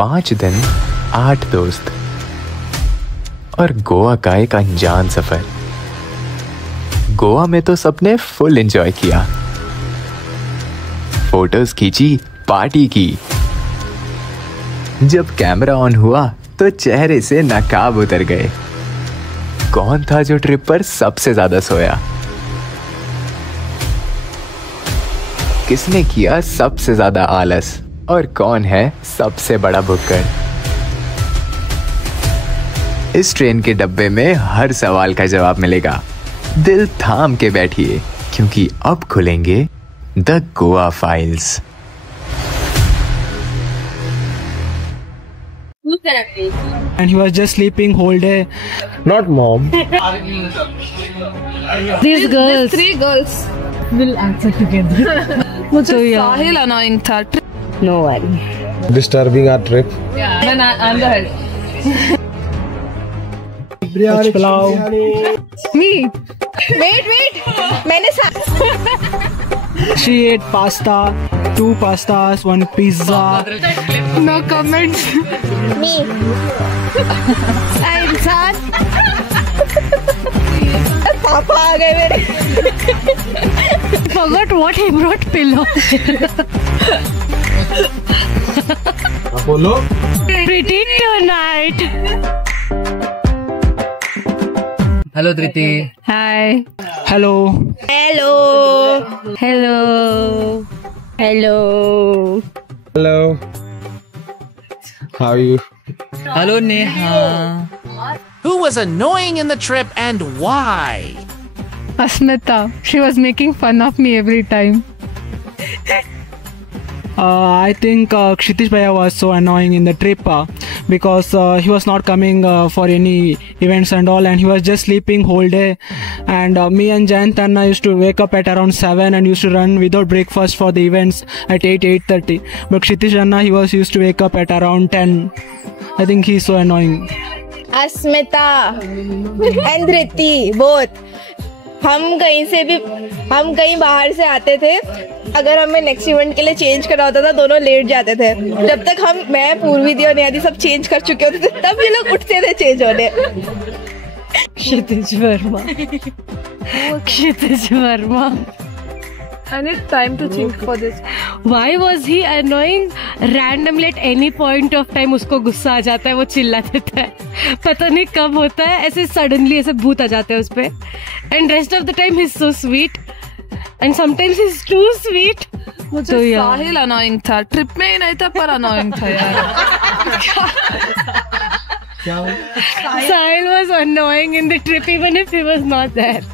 5 दिन 8 दोस्त और गोवा का एक अनजान सफर। गोवा में तो सबने फुल एंजॉय किया, फोटोज खींची, पार्टी की। जब कैमरा ऑन हुआ तो चेहरे से नकाब उतर गए। कौन था जो ट्रिप पर सबसे ज्यादा सोया? किसने किया सबसे ज्यादा आलस? और कौन है सबसे बड़ा बुक्कर? इस ट्रेन के डब्बे में हर सवाल का जवाब मिलेगा। दिल थाम के बैठिए, क्योंकि अब खुलेंगे the Goa files. And he was just sleeping whole day. Not mom. These girls. 3 girls will answer together. मुझे साहिल annoying था. No worry. Disturbing our trip. Yeah. Then I'm the head. Me. Wait. मैंने She ate pasta, 2 pastas, 1 pizza. No comments. Me. इंसान। पापा आ गए मेरे। Forgot what he brought pillow. बोलो। Pretty tonight. Hello Triti. Hi. Hello. Hello. Hello. Hello. Hello. How are you? Hello Neha. Who was annoying in the trip and why? Asmita. She was making fun of me every time. I think Kshitish Bhaiya was so annoying in the trip because he was not coming for any events and all, and he was just sleeping whole day. And me and Jayant Anna used to wake up at around 7 and used to run without breakfast for the events at 8:30. But Kshitish Anna, he was used to wake up at around 10. I think he's so annoying. Asmita and Dhriti both. हम कहीं बाहर से आते थे, अगर हमें next event के लिए चेंज करना होता था, दोनों लेट जाते थे। जब तक मैं पूर्वी दी और नियादी सब चेंज कर चुके होते थे, तब ये लोग उठते थे चेंज होने। Kshitij Verma. I need time to think for this. Why was he annoying? Randomly at any point of time उसको गुस्सा आ जाता है, वो चिल्ला देता है, पता नहीं कब होता है, ऐसे सडनली ऐसे भूत आ जाते हैं उस पे। And rest of the time he's so sweet and sometimes he's too sweet. मुझे साहिल annoying था, ट्रिप में ही नहीं था पर annoying था यार। Sahil was annoying in the trip even if he was not there.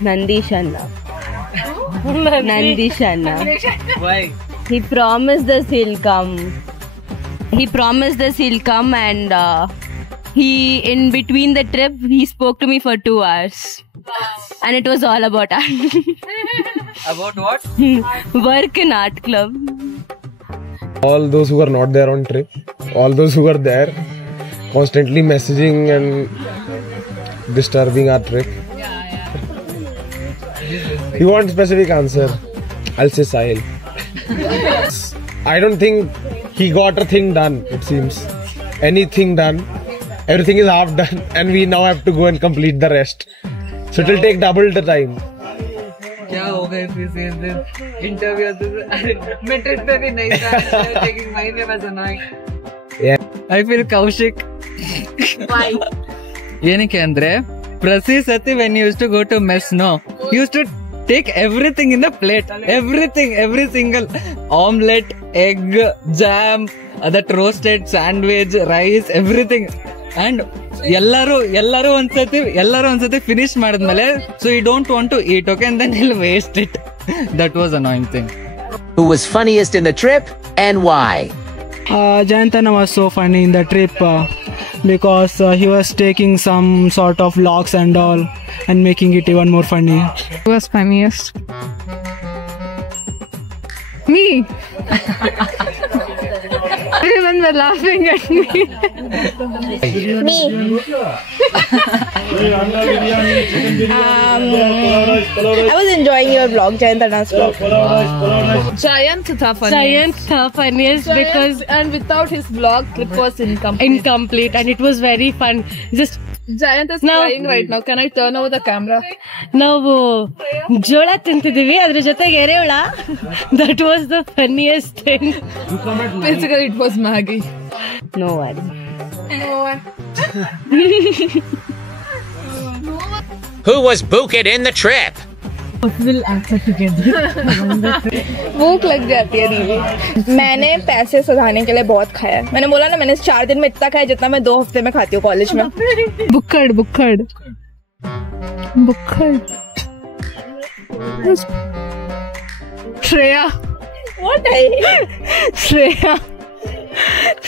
Nandish Anna. Why? He promised us he'll come. And in between the trip, he spoke to me for 2 hours. And it was all about art. About what? Work in art club. All those who were not there on trip, all those who were there, constantly messaging and disturbing our trip. You want specific answer? I'll say Sahil. I don't think he got a thing done, it seems. Anything done. Everything is half done and we now have to go and complete the rest. So it will take double the time. क्या होगा if you say this interview? मैं trip पे भी नहीं था, taking my name as annoying. Yeah. I feel Kaushik. Why? ಏನಕ್ಕೆ ಅಂದ್ರೆ ಪ್ರತಿ ಸತಿ when you used to go to mess, no, you used to take everything in the plate, every single omelette, egg, jam, that roasted sandwich, rice, everything. And ಎಲ್ಲರೂ ಒಂದ್ಸತಿ finish ಮಾಡಿದ್ಮೇಲೆ so you don't want to eat, okay, and then he'll waste it. That was annoying thing. Who was funniest in the trip and why? Jayant Anna was so funny in the trip because he was taking some sort of vlogs and all and making it even more funny. Who was funniest? Me. Everyone were laughing at me. Me. I was enjoying your vlog, Jayant Anna's vlog. Jayant tha funniest. Jayant tha funniest because And without his vlog, it was incomplete and it was very fun. Just Jayant is Now- crying right now. Can I turn over the camera? ನಾವು ಜೋಳ ತಿಂತಿದೀವಿ ಅದ್ರ ಜೊತೆಗೆ ಎರೆಹುಳ. That was the funniest thing. Basically, it was Maggie. No worry. Who was booked in the trip? भूख लग जाती है दीदी. मैंने पैसे सधाने के लिए बहुत खाया है. मैंने बोला ना, मैंने 4 दिन में इतना खाया जितना मैं 2 हफ्ते में खाती हूँ कॉलेज में. Bukkad. Shreya. What?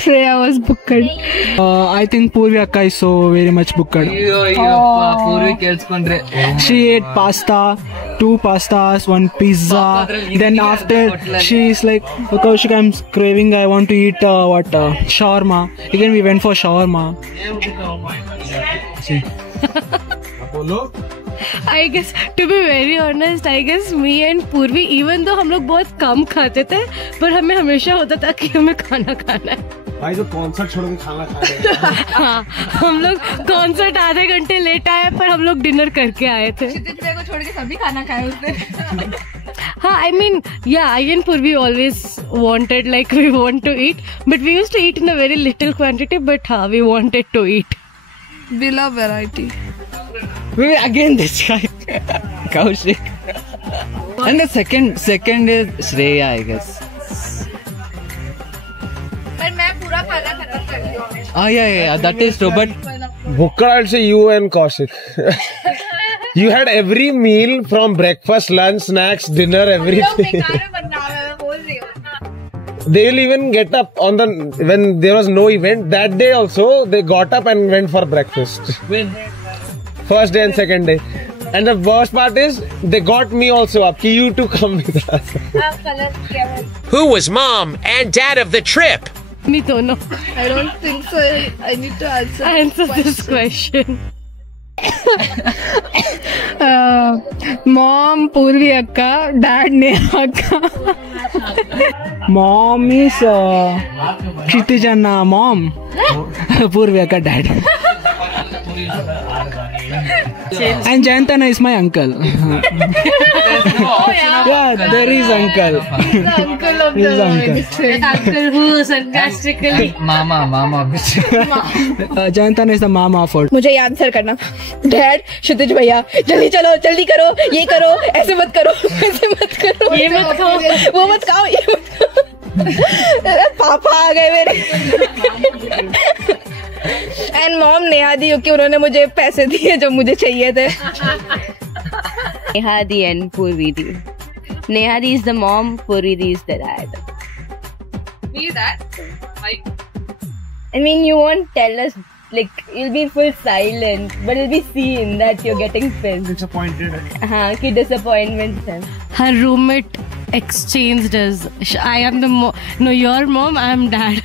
Shreya was bukkad. I think Purvi Akka is so very much booked. Purvi ಕೇಳಿಸ್ಕೊಂಡ್ರೆ She ate pasta, 2 pastas, 1 pizza. Then after she is like, Kaushik, I'm craving. I want to eat shawarma. Again we went for shawarma. I guess to be very honest, I guess me and Purvi, even though हम लोग बहुत कम खाते थे, पर हमें हमेशा होता था कि हमें खाना खाना है. भाई तो कॉन्सर्ट छोड़ के खाना खा रहे हैं. हाँ, हम लोग कॉन्सर्ट आधे घंटे लेट आए पर हम लोग डिनर करके आए थे. को छोड़ के सभी खाना खाए उसने. हाँ, I mean, yeah, I and Purvi always wanted, like, we want to eat, but we used to eat in a very little quantity, but we wanted to eat. We love variety. Again this guy. Kaushik. And the second is Shreya, I guess. पर मैं पूरा खाना खत्म कर दिया. Yeah, that is true. But Bukkad, I'll say you and Kaushik. You had every meal from breakfast, lunch, snacks, dinner, everything. They will even get up when there was no event. That day also, they got up and went for breakfast. when First day and second day. And the worst part is, they got me also up. Ki you to come with us. Who was mom and dad of the trip? Me dono. I don't think so. I need to Answer this question. Mom, Purvi Akka. Dad, Neha Akka. Mom is Kshitij Anna mom. Purvi Akka dad. And Jayant Anna is my uncle. Yeah, there is uncle. Uncle of He is the uncle. Uncle who sarcastically. mama. Jayant Anna is the mama of our. मुझे ये answer करना. Dad, क्षितिज भैया, जल्दी चलो, जल्दी करो, ये करो, ऐसे मत करो, ऐसे मत करो, ये मत खाओ, वो मत खाओ, ये मत खाओ. पापा आ गए मेरे. एंड मॉम नेहा दी, क्योंकि उन्होंने मुझे पैसे दिए जो मुझे चाहिए थे. Neha Di and Purvi Di. Neha Di is the mom, Purvi Di is the dad. Me that. I mean, you won't tell us, like, you'll be full silent, but it'll be seen that you're getting pissed. Disappointed. Ki disappointment hai. Her roommate exchanged us. I am the no, your mom, I am dad.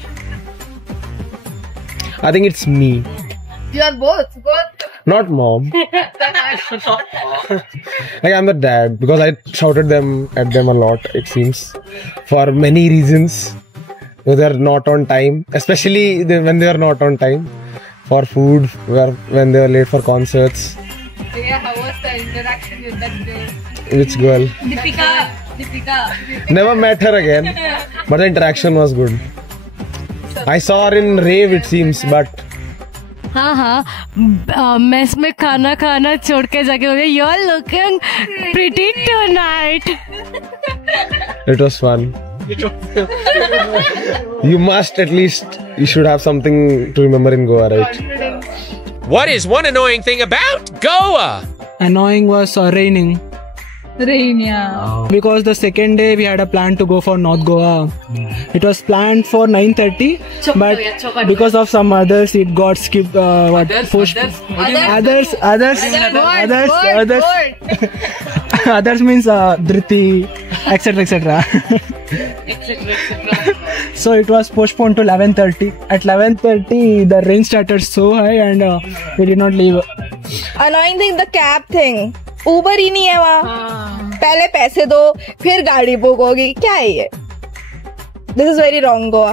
I think it's me. You are both. Not mom. Like I'm the dad because I shouted at them a lot, it seems, for many reasons. They are not on time, especially when they are not on time for food, when they are late for concerts. Yeah, how was the interaction with that girl? Which girl? Deepika. Never met her again, but the interaction was good. I saw her in rave, it seems, but हाँ, mess में खाना छोड़ के जाके बोले, you're looking pretty tonight. it was fun. You should have something to remember in Goa, right? What is one annoying thing about Goa? Annoying was raining. Rain, yeah. Because the second day we had a plan to go for North Goa. It was planned for 9:30, but because of some others, it got skipped. Pushed. Others means Dhriti, etc. So it was postponed to 11:30. At 11:30, the rain started so high and we did not leave. Annoying thing, the cab thing. Uber ही नहीं है वहाँ. पहले पैसे दो, फिर गाड़ी book होगी. क्या है ये? This is very wrong, Goa.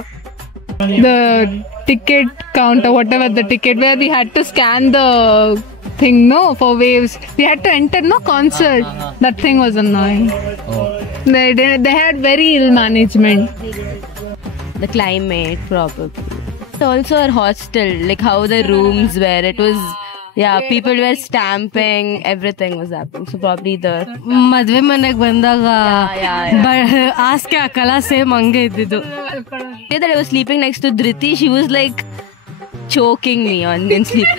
The ticket counter, whatever the ticket, where we had to scan the thing, no, for waves. We had to enter, no, concert. That thing was annoying. They had very ill management. The climate, probably. Also our hostel, like how the rooms were. It was, yeah, people were stamping. Everything was happening. So probably the ಮದ್ವೆ ಮನೆಗ್ ಬಂದಾಗ ಆಸ್ಕೆ ಹಾಕಲ್ಲ same ಹಂಗೆ ಇದ್ದಿದ್ದು. that I was sleeping next to Dhriti. She was like choking me on in sleep.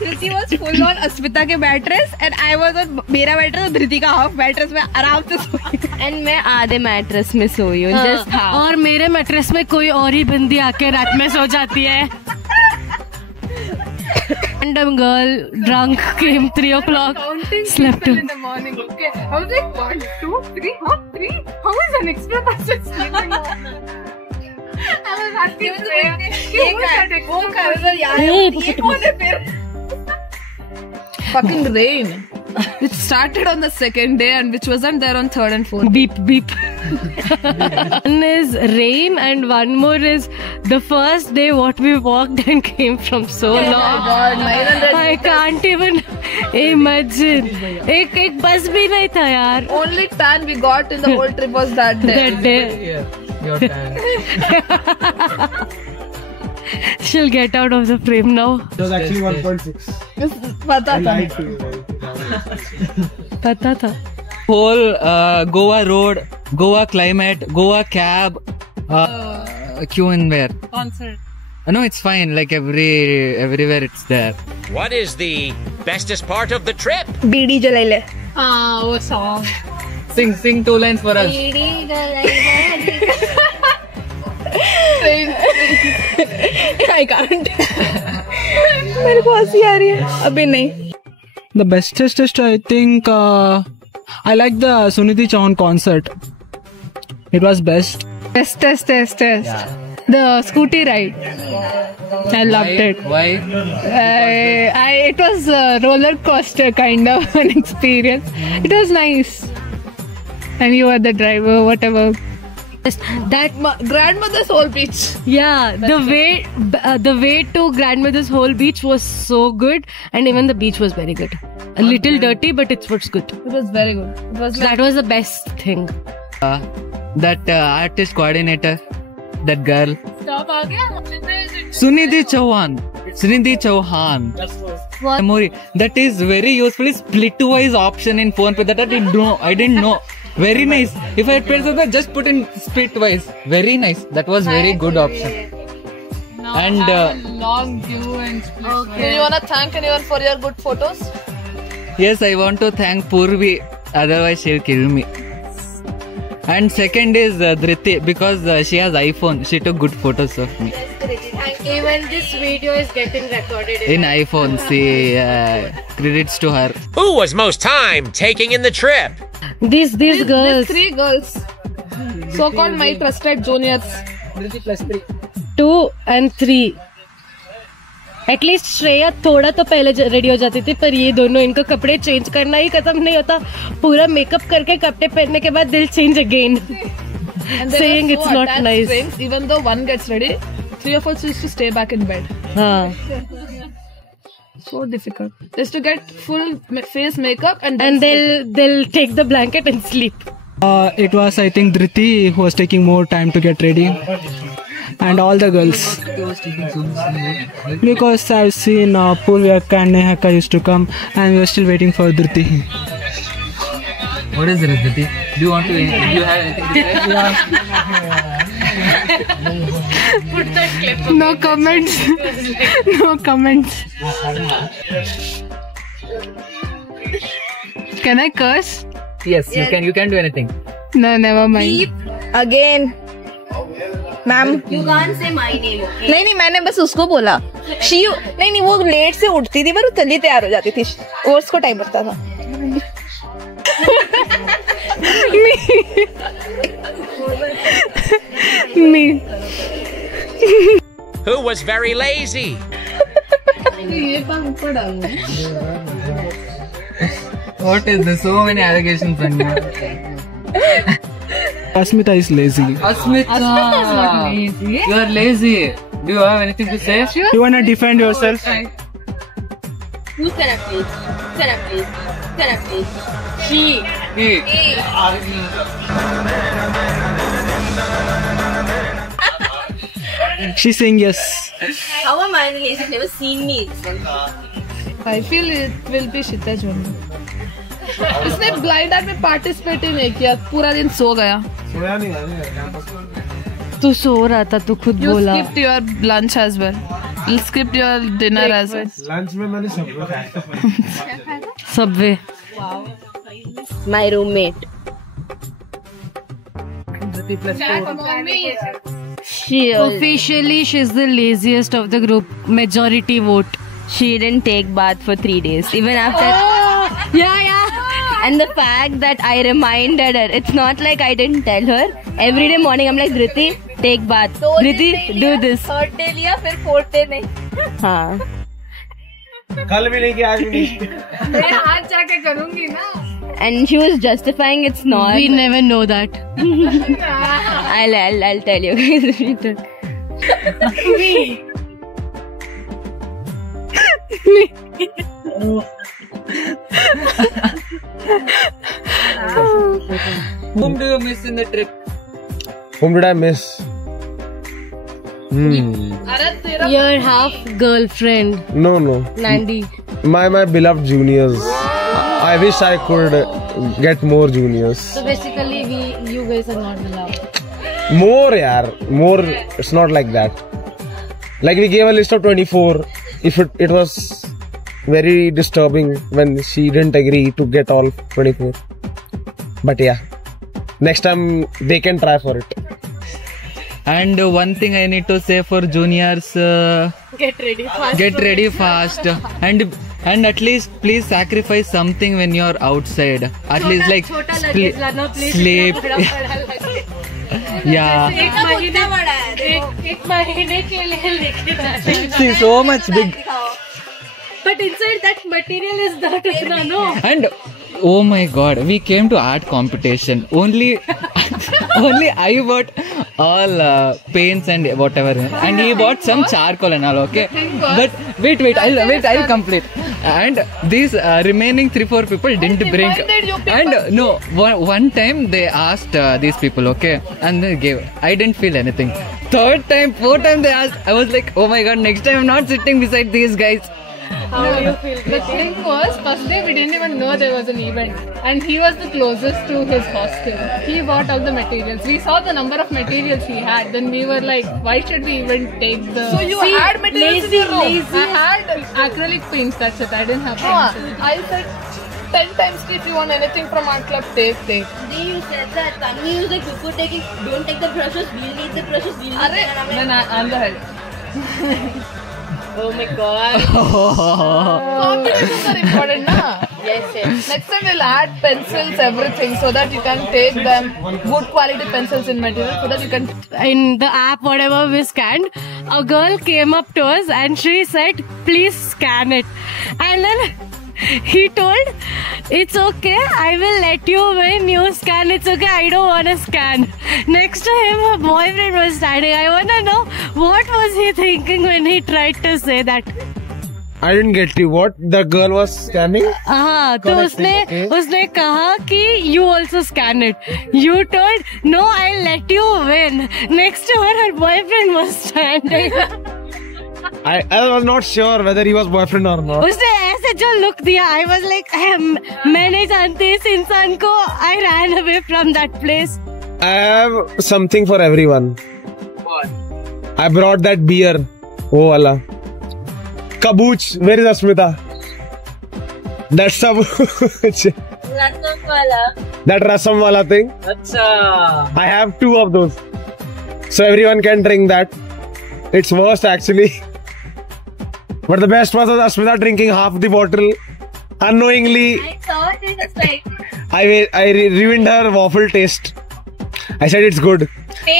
Dhriti was full on अस्मिता के mattress and I was on मेरा mattress और Dhriti का half mattress में आराम से सोई. And मैं आधे mattress में सोई हूँ, just half. और मेरे मैट्रेस में कोई और ही बंदी आके रात में सो जाती है. Random girl drunk came 3 o'clock, slept in the morning. Okay, I was like 1, 2, 3, huh? 3? How is an extra person sleeping? I was asking fucking rain. It started on the second day and which wasn't there on third and fourth. Beep beep. One is rain and one more is the first day what we walked and came from so long. I can't even imagine. एक बस भी नहीं था यार. Only tan we got in the whole trip was that day. That day. Your tan. She'll get out of the frame now. It was actually 1.6. पता था. Whole Goa road, Goa climate, Goa cab. Queue in where? Concert. No, it's fine. Like everywhere it's there. What is the bestest part of the trip? बीड़ी जलाई ले. Oh, song. Sing 2 lines for us. I can't. मेरे को हंसी आ रही है. अभी नहीं. The bestest, I think, I like the Sunidhi Chauhan concert. It was best. Test. The scooty ride. I loved it. Why? It was a roller coaster kind of an experience. It was nice. And you were the driver, whatever. That Grandmother's Whole Beach. yeah, the way to Grandmother's Whole Beach was so good, and even the beach was very good. A little dirty, but it was good. It was very good. It was That was the best thing. That artist coordinator, that girl. Stop again. Sunidhi Chauhan. Memory. That is very useful. Split-wise option in PhonePe that I didn't know. Very nice. If I had pressed that, just put in split-wise. Very nice. That was very good option. Now And have a long queue and split. Do you wanna thank anyone for your good photos? yes, I want to thank Purvi. Otherwise, she'll kill me. And second is Dhriti because she has iPhone. She took good photos of me. Even this video is getting recorded In iPhone, see, credits to her. Who was most time taking in the trip? These girls. These 3 girls. So-called my trusted juniors. 2 and 3. At least Shreya थोड़ा तो पहले ready हो जाती थी, पर ये दोनों, इनको कपड़े चेंज करना ही खत्म नहीं होता. पूरा मेकअप करके कपड़े पहनने के बाद दिल change again, saying it's not nice. Even though one gets ready, 3 of us used to stay back in bed. हाँ. So difficult. Just to get full face makeup and they'll take the blanket and sleep. It was, I think, Dhriti who was taking more time to get ready. And all the girls. Because I've seen Purvika and Nehaka used to come and we were still waiting for Dhriti. What is it, Dhriti? Do you want to? Do you have anything to say? Put that clip. No comments. No comments. Can I curse? Yes, you can. You can do anything. No, never mind. Again. Ma'am You can't say my name. Okay? नहीं मैंने बस उसको बोला. नहीं वो late से उठती थी पर वो जल्दी तैयार हो जाती थी और उसको टाइम लगता था. Me. Who was very lazy? What is this? So many allegations on you. Asmita is lazy. Asmita is not lazy. You are lazy. Do you have anything to say? You wanna defend yourself? Who's gonna please? She. She's saying yes. How am I lazy? You've never seen me. I feel it will be Kshitij only. इसने blind art में participate ही नहीं किया, पूरा दिन सो गया. सोया नहीं. तू सो रहा था, तू खुद You बोला. skipped your lunch as well. You skipped your dinner as well. Lunch में मैंने सब खाया. Subway. My roommate. Officially, she's the laziest of the group. Majority vote. She didn't take bath for 3 days. Even after. Yeah. And the fact that I reminded her, it's not like I didn't tell her. Every day morning I'm like, Dhriti, take bath. Dhriti, do this. Third day लिया, फिर fourth day नहीं. हाँ. कल भी नहीं किया, आज भी नहीं. मैं आज जाके करूँगी ना. And she was justifying it's not. We never know that. I'll tell you guys if you took. Whom do you miss in the trip? Whom did I miss? Your half girlfriend, No. Nandi. My beloved juniors. I wish I could get more juniors. So basically, you guys are not allowed. More, yaar. More. It's not like that. Like we gave a list of 24. If it was very disturbing when she didn't agree to get all 24. But yeah, next time they can try for it. And one thing I need to say for juniors, Get ready fast. get ready fast. And at least please sacrifice something when you're outside. At least like sleep. Yeah. एक महीने के लिए लेके जाते. See, so much big. But inside that material is not उतना, no. And oh my god, we came to art competition. Only I bought all paints and whatever, and he bought some charcoal and all. Okay, but wait, I'll complete. And these remaining 3-4 people didn't bring. And no, one time they asked these people, okay, and they gave. I didn't feel anything. Third time, fourth time they asked. I was like, oh my god, next time I'm not sitting beside these guys. How do you feel? The thing was, first day we didn't even know there was an event, and he was the closest to his hostel. He bought all the materials. We saw the number of materials he had. Then we were like, why should we even take the? So you had materials in your room? I had acrylic paints. That's it. I didn't have pencils. I said 10 times if you want anything from art club, take. You said that. Tanvi was like, before taking, don't take the brushes. We'll need the brushes. We'll need them. And I'm like, Then I'm the help. oh my god. Combinations are important, na? Yes. Next time we'll add pencils, everything, so that you can take them, good quality pencils in material, so that you can. In the app, whatever we scanned, a girl came up to us and she said, please scan it. And then he told, it's okay, I will let you when you scan. It's okay, I don't want to scan. Next to him, her boyfriend was standing. I want to know, what was he thinking when he tried to say that? I didn't get you. What? The girl was scanning? हाँ, तो उसने कहा कि you also scan it. You told, no, I'll let you win. Next to her boyfriend was standing. I was not sure whether he was boyfriend or not. उसने ऐसे जो look दिया, I was like, मैं नहीं जानती इस इंसान को. I ran away from that place. I have something for everyone. What? I brought that beer. Oh Allah. Kabuch. Where is Asmita? That's Kabuch. That rasam wala thing. Acha. I have 2 of those. So everyone can drink that. It's worst actually. But the best was Asmita drinking half the bottle unknowingly. I saw it. It's like. I ruined her waffle taste. I said it's good.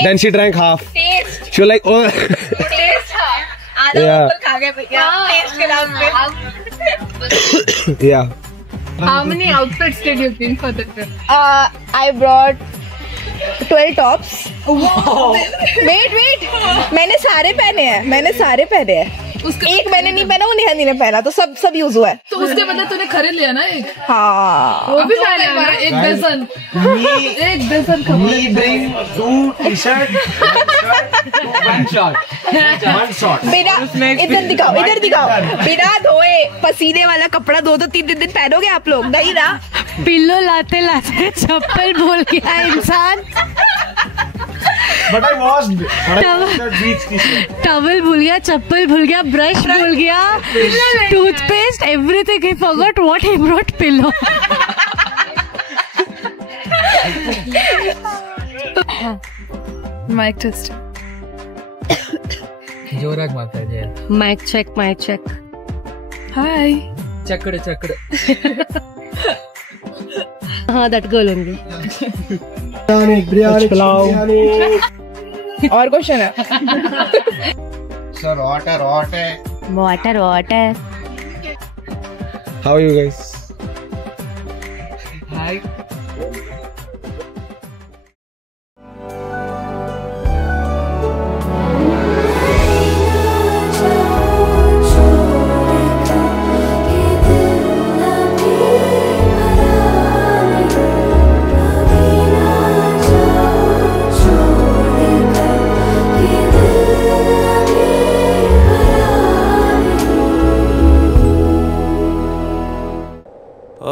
Then she drank half. She was like, oh. Yeah. Yeah. How many outfits did you bring for the trip? I brought 12 tops. Wait. मैंने सारे पहने हैं. एक मैंने नहीं पहना, वो निहानी ने पहना, तो सब यूज हुआ है. तो उसके बदले तूने खरीद लिया ना एक? हाँ. वो भी पहना है ना? एक dozen Me bring 2 t-shirt, 1 short. बिना इधर दिखाओ. बिना धोए पसीने वाला कपड़ा 2-3 दिन पहनोगे आप लोग? नहीं ना. पिल्लो लाते चप्पल भूल गया इंसान. But I washed. टवल भूल गया, चप्पल भूल गया, ब्रश भूल गया, toothpaste, everything. He forgot what he brought. Pillow. Mic test. ಜೋರಾಗಿ ಮಾತಾಡಿ. Mic check. Hi. ಚಕ್ಕಡ. हाँ, that girl only. बिरयानी. और क्वेश्चन है? Sir, water. Water. How are you guys? Hi.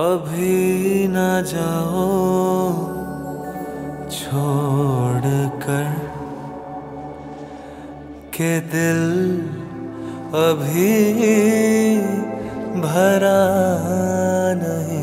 अभी न जाओ छोड़कर के दिल अभी भरा नहीं.